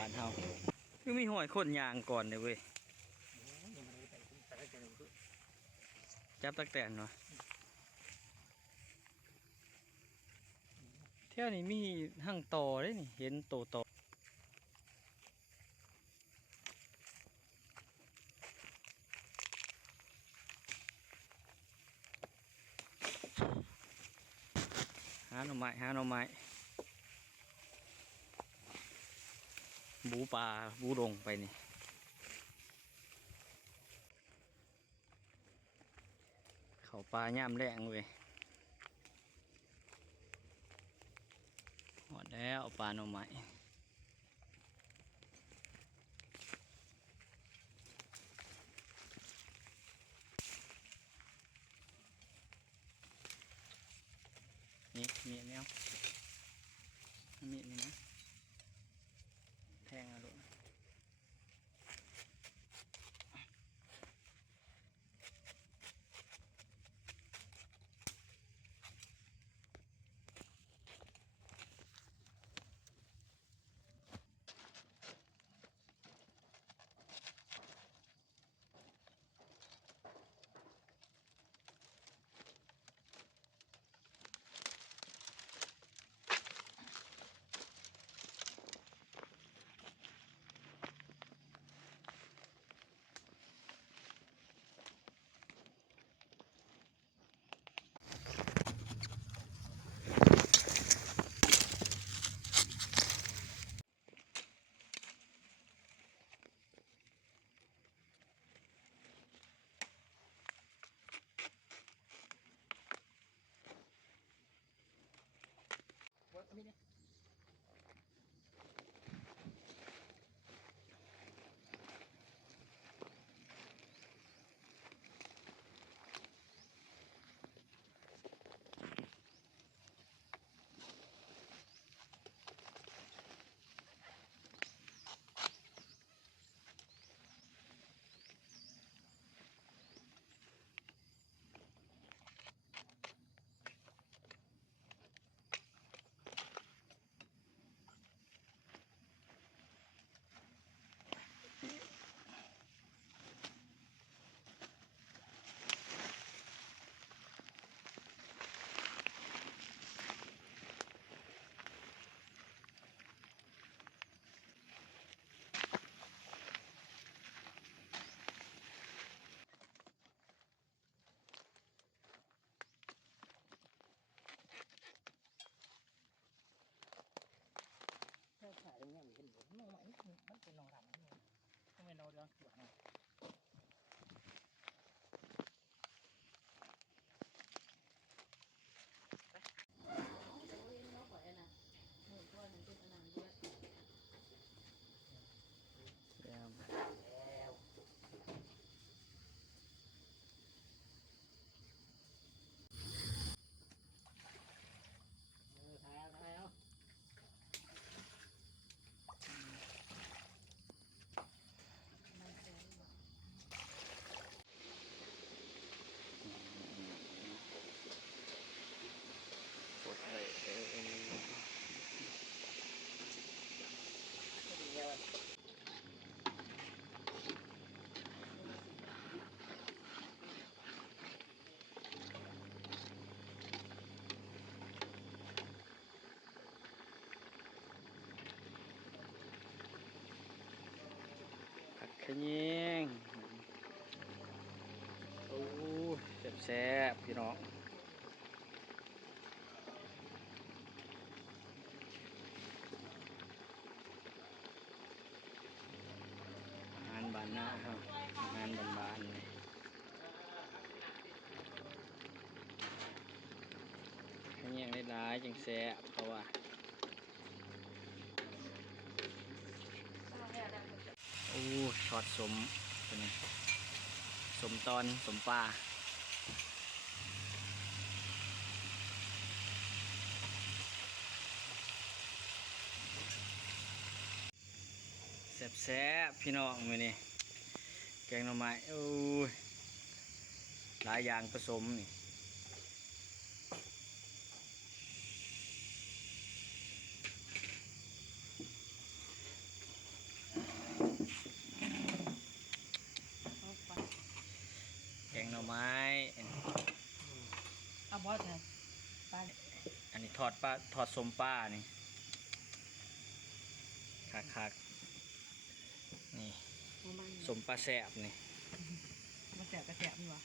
บ้านเฮาคือมีหอยคนยางก่อนเลยเว้ยจับตักแตนเนาะเที่ยวนี้มีหั่งต่อได้นี่เห็นโตต่อหาหน่อไม้บูปลาบูลงไปนี่เขาปลาย่ามแรงเว้ยหอดแล้วปลาหน่อไม้นี่มีดแล้วมีดนี่นะแทงอะลูกขายอย่างนี้เห็นหมดน้อยมันเป็นนองรำนี่ต้องเป็นนองเรื่องเสือนะผักขะแยงโอ้แซ่บๆพี่น้องอาหารบ้านนาครับอาหารบ้านๆเลยขะแยงหลายๆจังแซ่บเพราะว่าโอ้ช็อตสมตัวนี้สมตอนสมปลาแซ่บๆพี่น้องมื้อนี้แกงหน่อไม้โอ้ยหลายอย่างผสมนี่ ไม้อันนี้ เอาบอสไงไป อันนี้ทอดปลาทอดสมปลานี่คักๆนี่ มัน สมปลาแซ่บนี่ มันแสบกระแสบนี่วะ